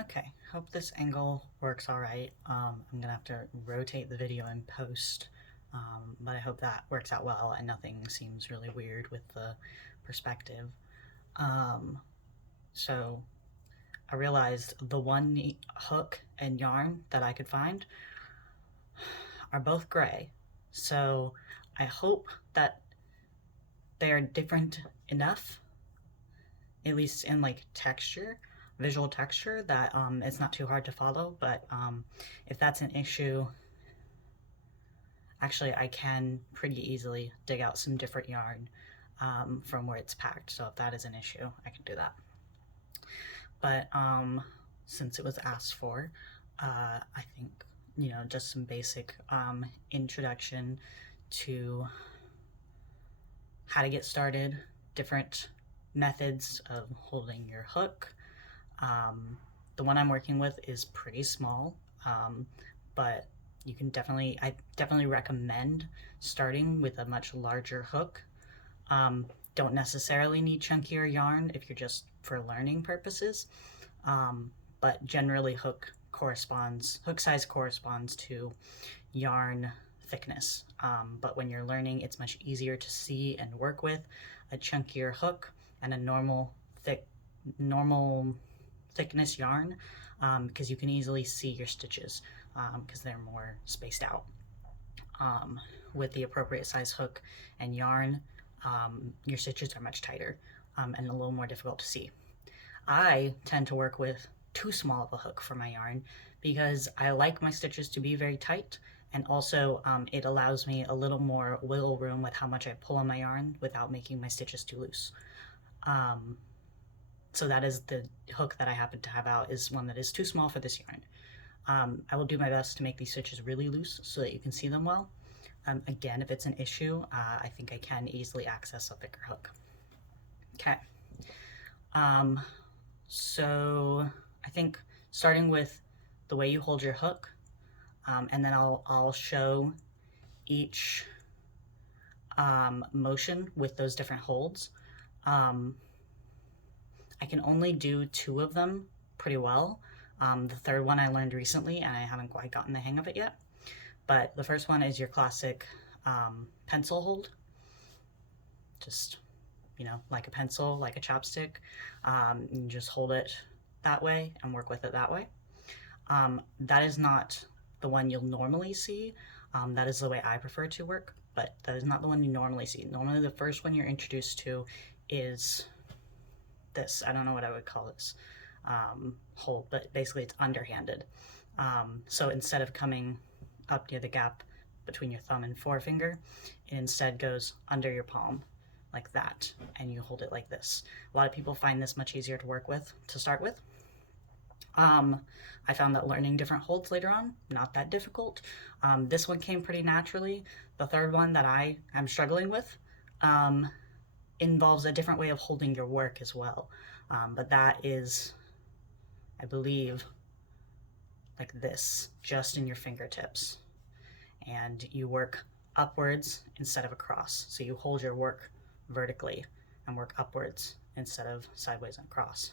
Okay, hope this angle works all right. I'm gonna have to rotate the video in post, but I hope that works out well and nothing seems really weird with the perspective. So I realized the one hook and yarn that I could find are both gray. So I hope that they are different enough, at least in like texture, visual texture, that it's not too hard to follow. But if that's an issue, actually I can pretty easily dig out some different yarn from where it's packed. So if that is an issue, I can do that. But since it was asked for, I think, you know, just some basic introduction to how to get started, different methods of holding your hook. The one I'm working with is pretty small, but you can I definitely recommend starting with a much larger hook. Don't necessarily need chunkier yarn if you're just for learning purposes, but generally hook size corresponds to yarn thickness. But when you're learning, it's much easier to see and work with a chunkier hook and a normal thickness yarn, because you can easily see your stitches because they're more spaced out. With the appropriate size hook and yarn, your stitches are much tighter and a little more difficult to see. I tend to work with too small of a hook for my yarn because I like my stitches to be very tight, and also it allows me a little more wiggle room with how much I pull on my yarn without making my stitches too loose. So that is the hook that I happen to have out, is one that is too small for this yarn. I will do my best to make these stitches really loose so that you can see them well. Again, if it's an issue, I think I can easily access a thicker hook. Okay. So I think starting with the way you hold your hook, and then I'll show each motion with those different holds. I can only do 2 of them pretty well. The third one I learned recently and I haven't quite gotten the hang of it yet. But the first one is your classic pencil hold. Just, you know, like a pencil, like a chopstick. You just hold it that way and work with it that way. That is not the one you'll normally see. That is the way I prefer to work, but that is not the one you normally see. Normally the first one you're introduced to is this. I don't know what I would call this hold, but basically it's underhanded. So instead of coming up near the gap between your thumb and forefinger, it instead goes under your palm like that, and you hold it like this. A lot of people find this much easier to work with to start with. I found that learning different holds later on, not that difficult. This one came pretty naturally. The third one that I am struggling with involves a different way of holding your work as well. But that is, I believe, like this, just in your fingertips. And you work upwards instead of across. So you hold your work vertically and work upwards instead of sideways and across.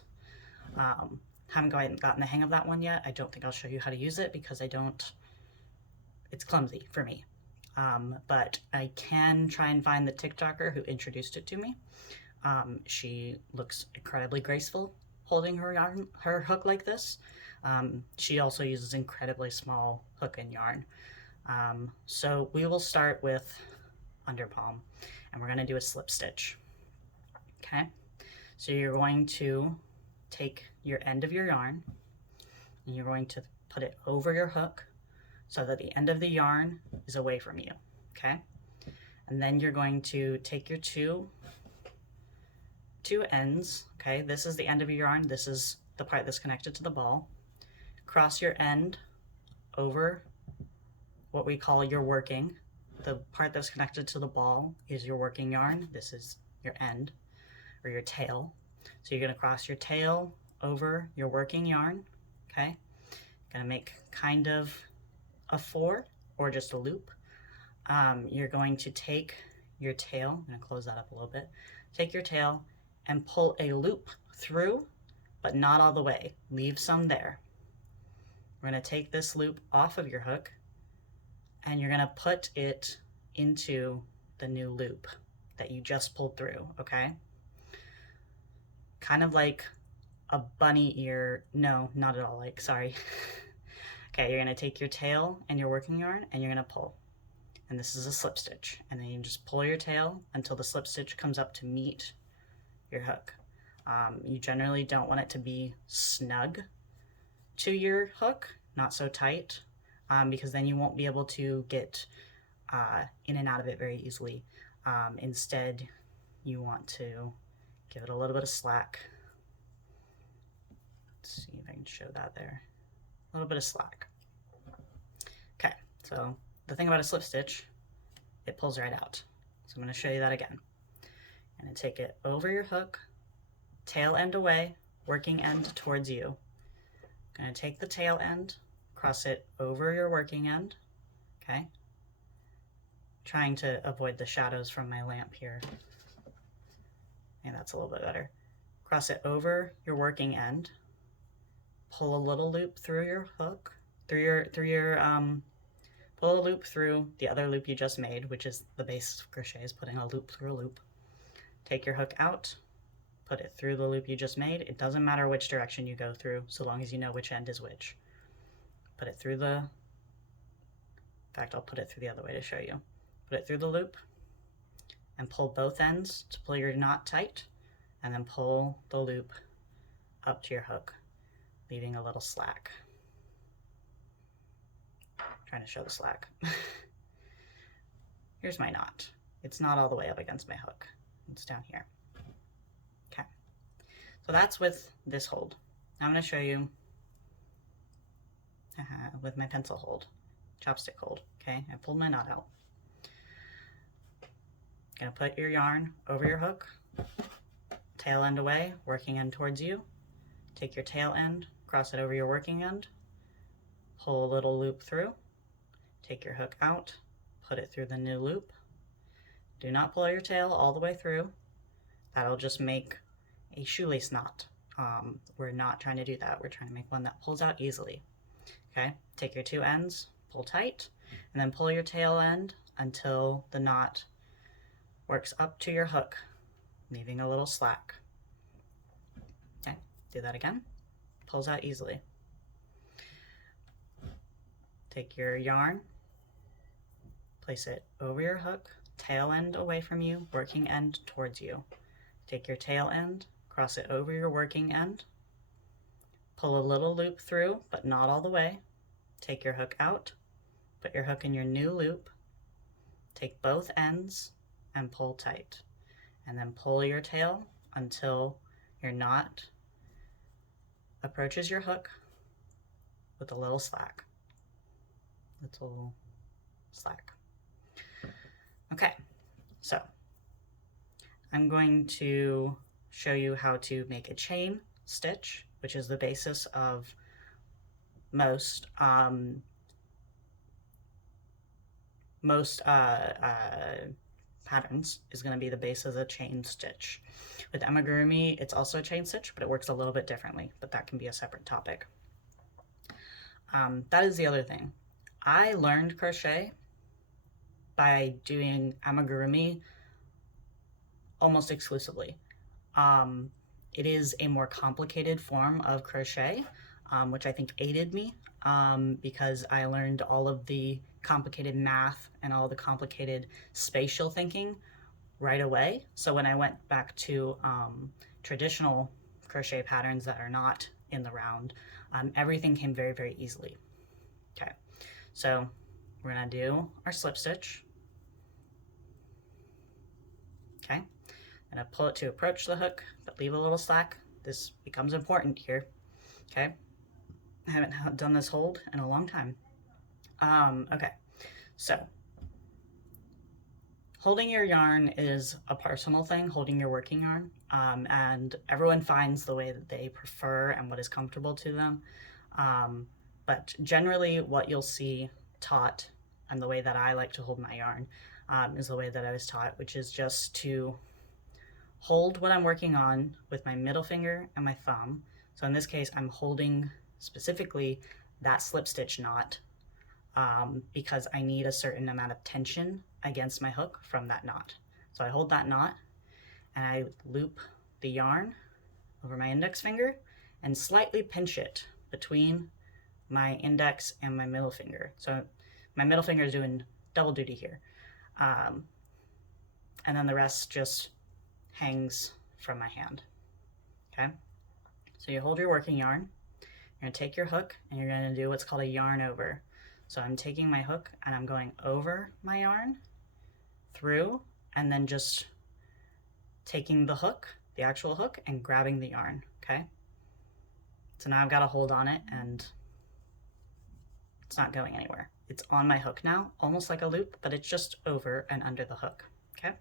Haven't gotten the hang of that one yet. I don't think I'll show you how to use it because it's clumsy for me. But I can try and find the TikToker who introduced it to me. She looks incredibly graceful holding her hook like this. She also uses incredibly small hook and yarn. So we will start with under palm, and we're going to do a slip stitch. Okay, so you're going to take your end of your yarn and you're going to put it over your hook so that the end of the yarn is away from you. Okay, and then you're going to take your two ends. Okay, this is the end of your yarn, this is the part that's connected to the ball. Cross your end over what we call your working. The part that's connected to the ball is your working yarn. This is your end or your tail. So you're going to cross your tail over your working yarn. Okay, going to make kind of a 4 or just a loop. You're going to take your tail, I'm going to close that up a little bit, take your tail and pull a loop through, but not all the way. Leave some there. We're going to take this loop off of your hook and you're going to put it into the new loop that you just pulled through, okay? Kind of like a bunny ear. No, not at all like, sorry. Okay, you're going to take your tail and your working yarn and you're going to pull. And this is a slip stitch. And then you just pull your tail until the slip stitch comes up to meet your hook. You generally don't want it to be snug to your hook, not so tight, because then you won't be able to get in and out of it very easily. Instead, you want to give it a little bit of slack. Let's see if I can show that there. A little bit of slack. Okay, so the thing about a slip stitch, it pulls right out. So I'm going to show you that again. I'm going to take it over your hook, tail end away, working end towards you. I'm going to take the tail end, cross it over your working end, okay? Trying to avoid the shadows from my lamp here. And that's a little bit better. Cross it over your working end, pull a little loop through your hook, pull a loop through the other loop you just made, which is the base of crochet, is putting a loop through a loop. Take your hook out, put it through the loop you just made. It doesn't matter which direction you go through, so long as you know which end is which. Put it through the, in fact, I'll put it through the other way to show you. Put it through the loop and pull both ends to pull your knot tight, and then pull the loop up to your hook, leaving a little slack. Trying to show the slack. Here's my knot. It's not all the way up against my hook. It's down here. Okay. So that's with this hold. Now I'm going to show you with my pencil hold, chopstick hold. Okay, I pulled my knot out. Gonna put your yarn over your hook, tail end away, working end towards you. Take your tail end, cross it over your working end, pull a little loop through, take your hook out, put it through the new loop. Do not pull your tail all the way through. That'll just make a shoelace knot. We're not trying to do that. We're trying to make one that pulls out easily. Okay, take your two ends, pull tight, and then pull your tail end until the knot works up to your hook, leaving a little slack. Okay, do that again. Pulls out easily. Take your yarn, place it over your hook, tail end away from you, working end towards you. Take your tail end, cross it over your working end, pull a little loop through, but not all the way. Take your hook out, put your hook in your new loop, take both ends and pull tight, and then pull your tail until your knot approaches your hook with a little slack. Little slack. Okay, so I'm going to show you how to make a chain stitch, which is the basis of most patterns, is going to be the base of a chain stitch. With amigurumi, it's also a chain stitch, but it works a little bit differently, but that can be a separate topic. That is the other thing. I learned crochet by doing amigurumi almost exclusively. It is a more complicated form of crochet, which I think aided me because I learned all of the complicated math and all the complicated spatial thinking right away. So when I went back to traditional crochet patterns that are not in the round, everything came very, very easily. Okay, so we're gonna do our slip stitch. Okay, I'm gonna pull it to approach the hook, but leave a little slack. This becomes important here. Okay, I haven't done this hold in a long time. Okay, so holding your yarn is a personal thing, holding your working yarn, and everyone finds the way that they prefer and what is comfortable to them. But generally what you'll see taught, and the way that I like to hold my yarn, is the way that I was taught, which is just to hold what I'm working on with my middle finger and my thumb, So in this case, I'm holding specifically that slip stitch knot because I need a certain amount of tension against my hook from that knot. So I hold that knot and I loop the yarn over my index finger and slightly pinch it between my index and my middle finger. So my middle finger is doing double duty here. And then the rest just hangs from my hand, okay? So you hold your working yarn, you're gonna take your hook and you're gonna do what's called a yarn over. So I'm taking my hook and I'm going over my yarn, through, and then just taking the hook, the actual hook, and grabbing the yarn, okay? So now I've got a hold on it and it's not going anywhere. It's on my hook now, almost like a loop, but it's just over and under the hook, okay?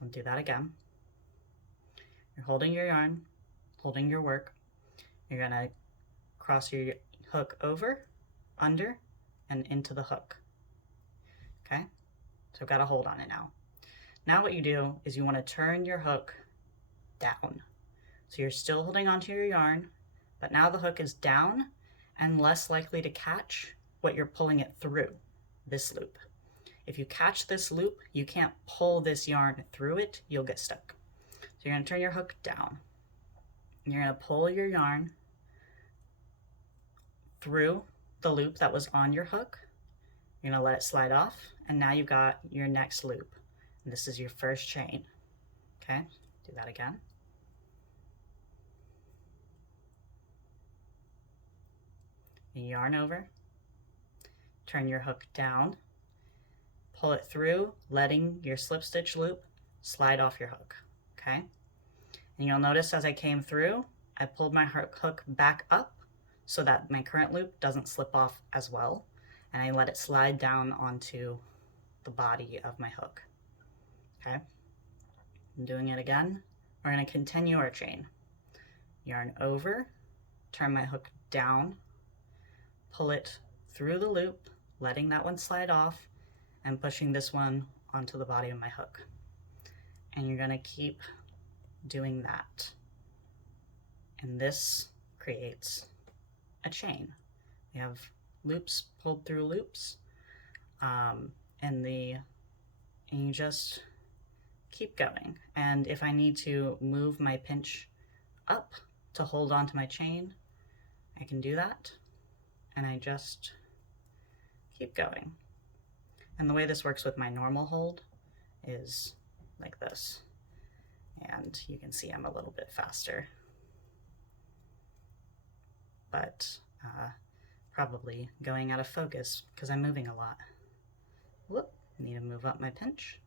Don't do that again. You're holding your yarn, holding your work. You're gonna cross your hook over, under, and into the hook, okay? So I've got a hold on it now. Now what you do is you wanna turn your hook down. So you're still holding onto your yarn, but now the hook is down and less likely to catch what you're pulling it through, this loop. If you catch this loop, you can't pull this yarn through it, you'll get stuck. So you're gonna turn your hook down. You're gonna pull your yarn through the loop that was on your hook. You're gonna let it slide off, and now you've got your next loop. And this is your first chain, okay? Do that again. You yarn over, turn your hook down, pull it through, letting your slip stitch loop slide off your hook, okay? And you'll notice as I came through, I pulled my hook back up so that my current loop doesn't slip off as well, and I let it slide down onto the body of my hook, okay? I'm doing it again. We're gonna continue our chain. Yarn over, turn my hook down, pull it through the loop, letting that one slide off, and pushing this one onto the body of my hook. And you're gonna keep doing that. And this creates a chain. We have loops pulled through loops, and you just keep going. And if I need to move my pinch up to hold onto my chain, I can do that. And I just keep going. And the way this works with my normal hold is like this. And you can see I'm a little bit faster, but probably going out of focus because I'm moving a lot. Whoop, need to move up my pinch,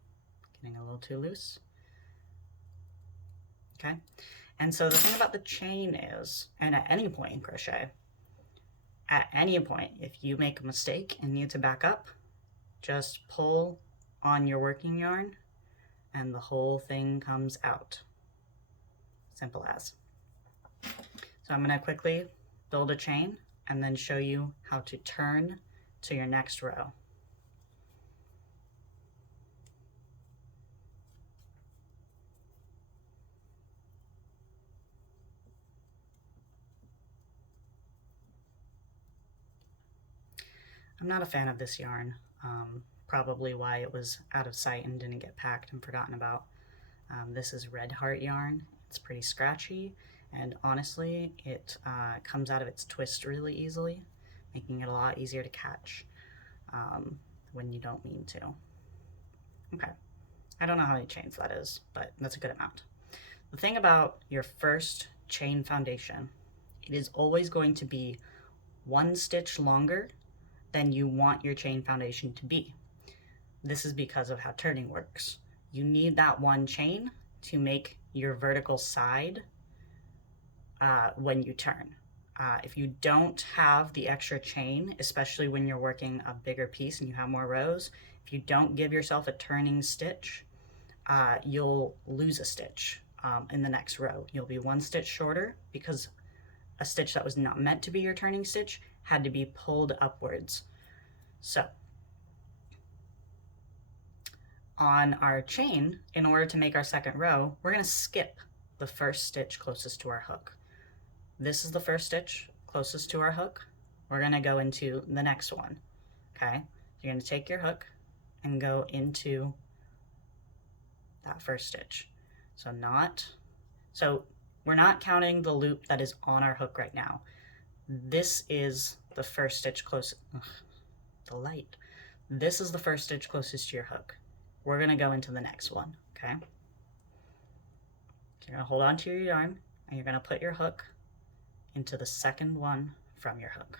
getting a little too loose. Okay, and so the thing about the chain is, and at any point in crochet, at any point, if you make a mistake and need to back up, just pull on your working yarn and the whole thing comes out. Simple as. So I'm going to quickly build a chain and then show you how to turn to your next row. I'm not a fan of this yarn, probably why it was out of sight and didn't get packed and forgotten about. This is Red Heart yarn. It's pretty scratchy, and honestly, it comes out of its twist really easily, making it a lot easier to catch when you don't mean to. Okay, I don't know how many chains that is, but that's a good amount. The thing about your first chain foundation, it is always going to be one stitch longer than you want your chain foundation to be. This is because of how turning works. You need that one chain to make your vertical side when you turn. If you don't have the extra chain, especially when you're working a bigger piece and you have more rows, if you don't give yourself a turning stitch, you'll lose a stitch in the next row. You'll be one stitch shorter because a stitch that was not meant to be your turning stitch had to be pulled upwards. So on our chain, in order to make our second row, we're going to skip the first stitch closest to our hook. This is the first stitch closest to our hook. We're going to go into the next one. Okay, you're going to take your hook and go into that first stitch. So we're not counting the loop that is on our hook right now. This is the first stitch closest. The light. This is the first stitch closest to your hook. We're going to go into the next one. Okay, so you're going to hold on to your yarn and you're going to put your hook into the second one from your hook.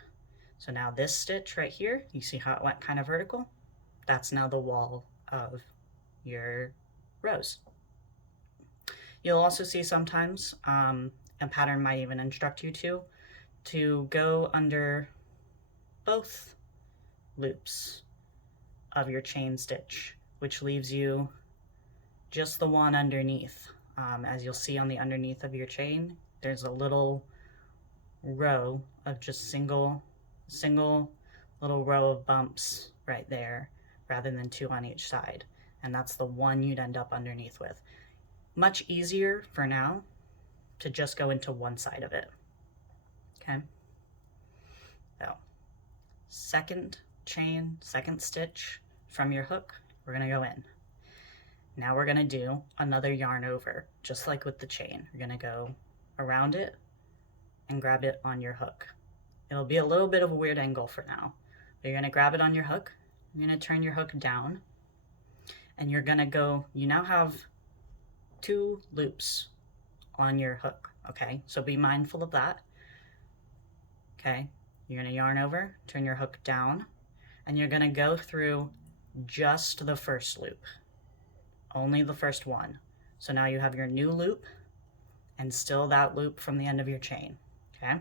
So now this stitch right here, you see how it went kind of vertical? That's now the wall of your rows. You'll also see sometimes, a pattern might even instruct you to go under both loops of your chain stitch, which leaves you just the one underneath. As you'll see on the underneath of your chain, there's a little row of just single little row of bumps right there, rather than two on each side. And that's the one you'd end up underneath with. Much easier for now to just go into one side of it. Okay, so second chain, second stitch from your hook, we're going to go in. Now we're going to do another yarn over, just like with the chain. You're going to go around it and grab it on your hook. It'll be a little bit of a weird angle for now, but you're going to grab it on your hook. You're going to turn your hook down, and you're going to go, you now have 2 loops on your hook, okay? So be mindful of that, okay? You're going to yarn over, turn your hook down, and you're going to go through just the first loop, only the first one. So now you have your new loop and still that loop from the end of your chain, okay?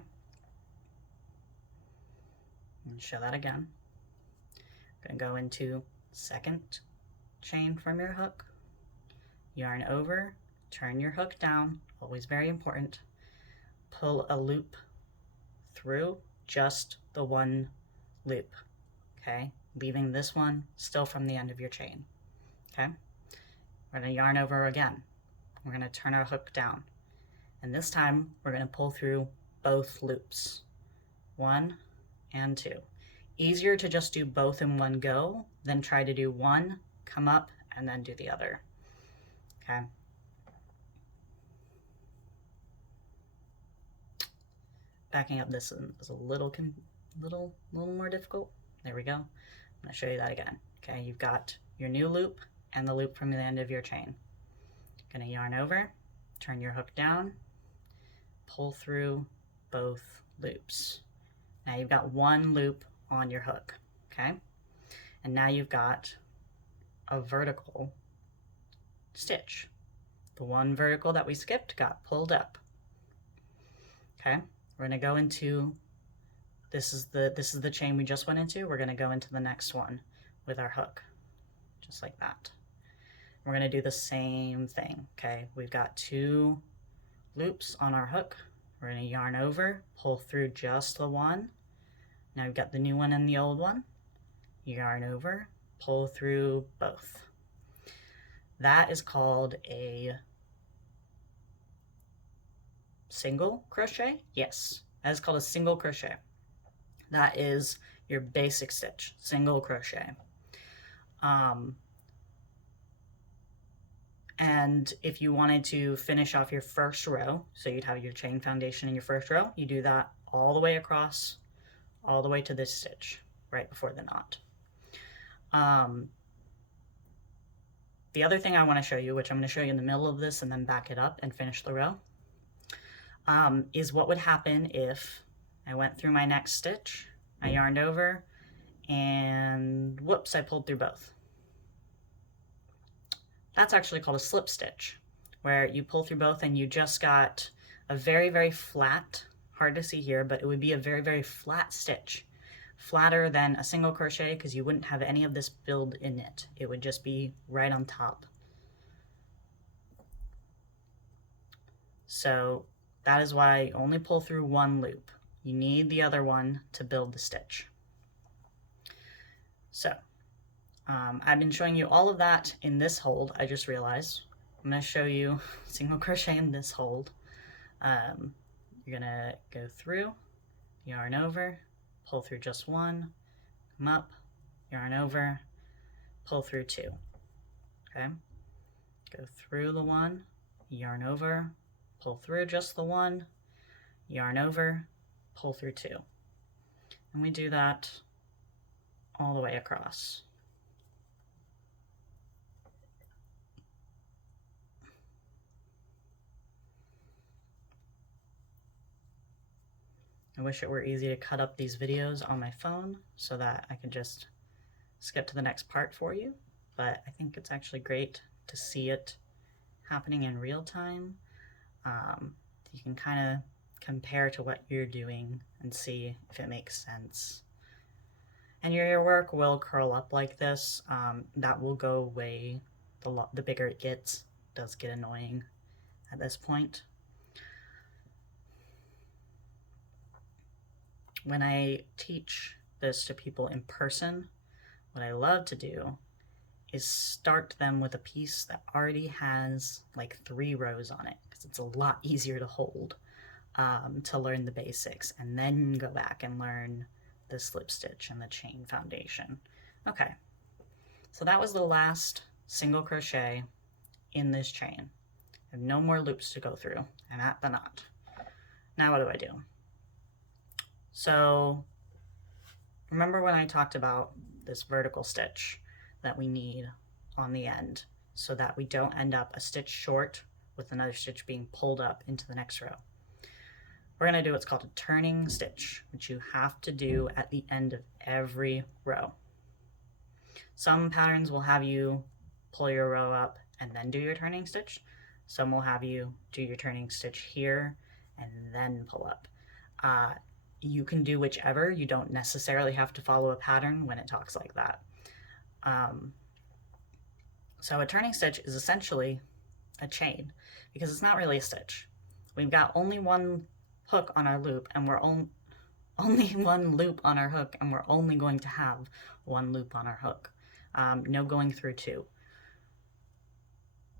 And show that again. I'm going to go into second chain from your hook, yarn over, turn your hook down, always very important, pull a loop through just the one loop, okay? Leaving this one still from the end of your chain, okay? We're going to yarn over again. We're going to turn our hook down, and this time we're going to pull through both loops, 1 and 2. Easier to just do both in one go than try to do one, come up, and then do the other. Okay. Backing up this is a little more difficult. There we go. I'm going to show you that again. Okay, you've got your new loop and the loop from the end of your chain. You're going to yarn over, turn your hook down, pull through both loops. Now you've got one loop on your hook, okay? And now you've got a vertical stitch. The one vertical that we skipped got pulled up. Okay, we're going to go into, this is the chain we just went into. We're going to go into the next one with our hook, just like that. We're going to do the same thing, okay? We've got 2 loops on our hook. We're going to yarn over, pull through just the one. Now we've got the new one and the old one. Yarn over, pull through both. That is called a single crochet. Yes, that is called a single crochet. That is your basic stitch, single crochet. And if you wanted to finish off your first row, so you'd have your chain foundation in your first row, you do that all the way across, all the way to this stitch, right before the knot. The other thing I want to show you, which I'm going to show you in the middle of this and then back it up and finish the row, is what would happen if I went through my next stitch, I yarned over, and whoops, I pulled through both. That's actually called a slip stitch, where you pull through both and you just got a very, very flat, hard to see here, but it would be a very, very flat stitch. Flatter than a single crochet because you wouldn't have any of this build in it. It would just be right on top. So that is why you only pull through one loop. You need the other one to build the stitch. So I've been showing you all of that in this hold, I just realized, I'm going to show you single crochet in this hold. You're going to go through, yarn over, pull through just one, come up, yarn over, pull through two. Okay, go through the one, yarn over, pull through just the one, yarn over, pull through two. And we do that all the way across. I wish it were easy to cut up these videos on my phone so that I could just skip to the next part for you, but I think it's actually great to see it happening in real time. You can kind of compare to what you're doing and see if it makes sense. And your work will curl up like this. That will go away the bigger it gets. It does get annoying at this point. When I teach this to people in person, what I love to do is start them with a piece that already has like 3 rows on it, because it's a lot easier to hold to learn the basics, and then go back and learn the slip stitch and the chain foundation. Okay, so that was the last single crochet in this chain. I have no more loops to go through. I'm at the knot. Now what do? So remember when I talked about this vertical stitch that we need on the end so that we don't end up a stitch short with another stitch being pulled up into the next row? We're going to do what's called a turning stitch, which you have to do at the end of every row. Some patterns will have you pull your row up and then do your turning stitch. Some will have you do your turning stitch here and then pull up. You can do whichever. You don't necessarily have to follow a pattern when it talks like that. So a turning stitch is essentially a chain, because it's not really a stitch. We've got only one hook on our loop, and we're only one loop on our hook, and we're only going to have one loop on our hook. No going through 2.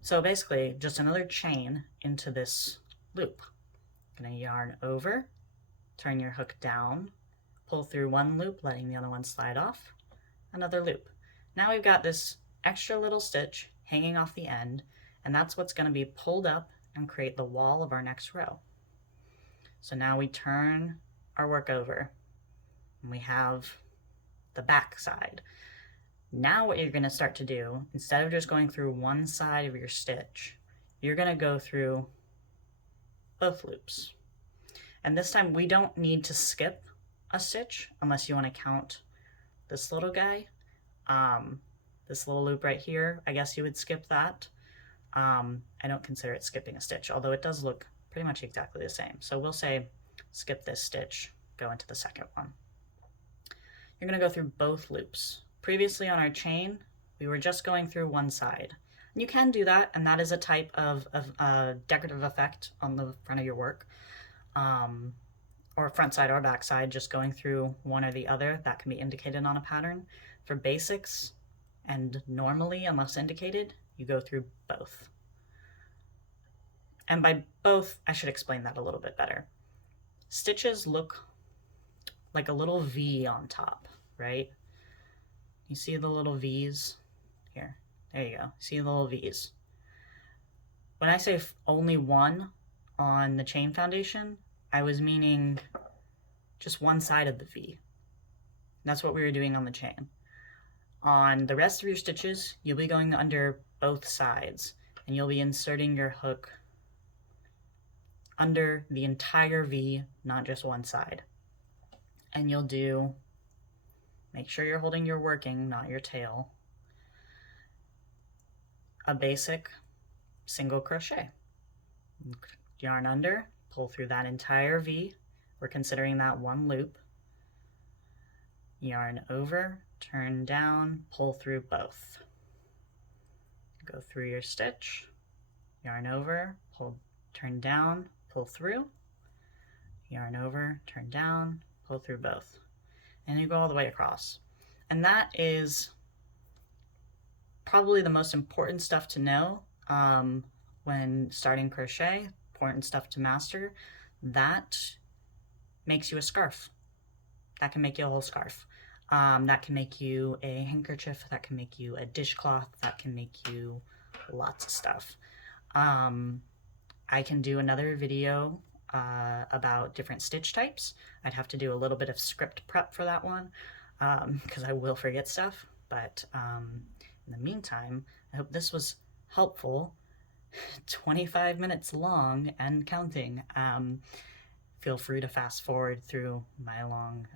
So basically just another chain into this loop. I'm going to yarn over, turn your hook down, pull through one loop, letting the other one slide off, another loop. Now we've got this extra little stitch hanging off the end, and that's what's going to be pulled up and create the wall of our next row. So now we turn our work over and we have the back side. Now what you're going to start to do, instead of just going through one side of your stitch, you're going to go through both loops. And this time we don't need to skip a stitch unless you want to count this little guy. This little loop right here, I guess you would skip that. I don't consider it skipping a stitch, although it does look pretty much exactly the same. So we'll say skip this stitch, go into the second one. You're going to go through both loops. Previously on our chain, we were just going through one side. And you can do that, and that is a type of decorative effect on the front of your work. Or front side or back side, just going through one or the other. That can be indicated on a pattern. For basics, and normally, unless indicated, you go through both. And by both, I should explain that a little bit better. Stitches look like a little V on top, right? You see the little V's? Here, there you go. See the little V's. When I say only one on the chain foundation, I was meaning just one side of the V. That's what we were doing on the chain. On the rest of your stitches, you'll be going under both sides, and you'll be inserting your hook under the entire V, not just one side. And you'll do, make sure you're holding your working, not your tail, a basic single crochet. Yarn under, pull through that entire V. We're considering that one loop. Yarn over, turn down, pull through both. Go through your stitch, yarn over, pull, turn down, pull through, yarn over, turn down, pull through both. And you go all the way across. And that is probably the most important stuff to know. when starting crochet, important stuff to master, that makes you a scarf. That can make you a whole scarf. That can make you a handkerchief, that can make you a dishcloth, that can make you lots of stuff. I can do another video about different stitch types. I'd have to do a little bit of script prep for that one because I will forget stuff. But in the meantime, I hope this was helpful. 25 minutes long and counting. Feel free to fast forward through my long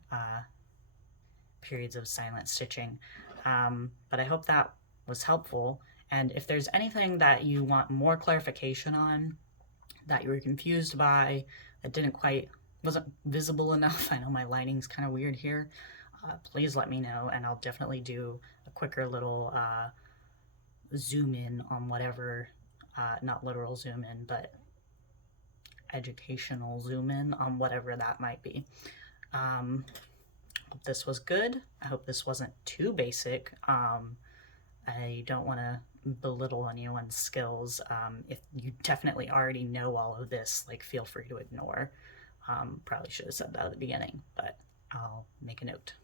periods of silent stitching. But I hope that was helpful. And if there's anything that you want more clarification on, that you were confused by, that wasn't visible enough, I know my lighting's kind of weird here, please let me know, and I'll definitely do a quicker little zoom in on whatever, not literal zoom in, but educational zoom in on whatever that might be. Hope this was good. I hope this wasn't too basic. I don't want to belittle anyone's skills. If you definitely already know all of this, like, feel free to ignore. Probably should have said that at the beginning, but I'll make a note.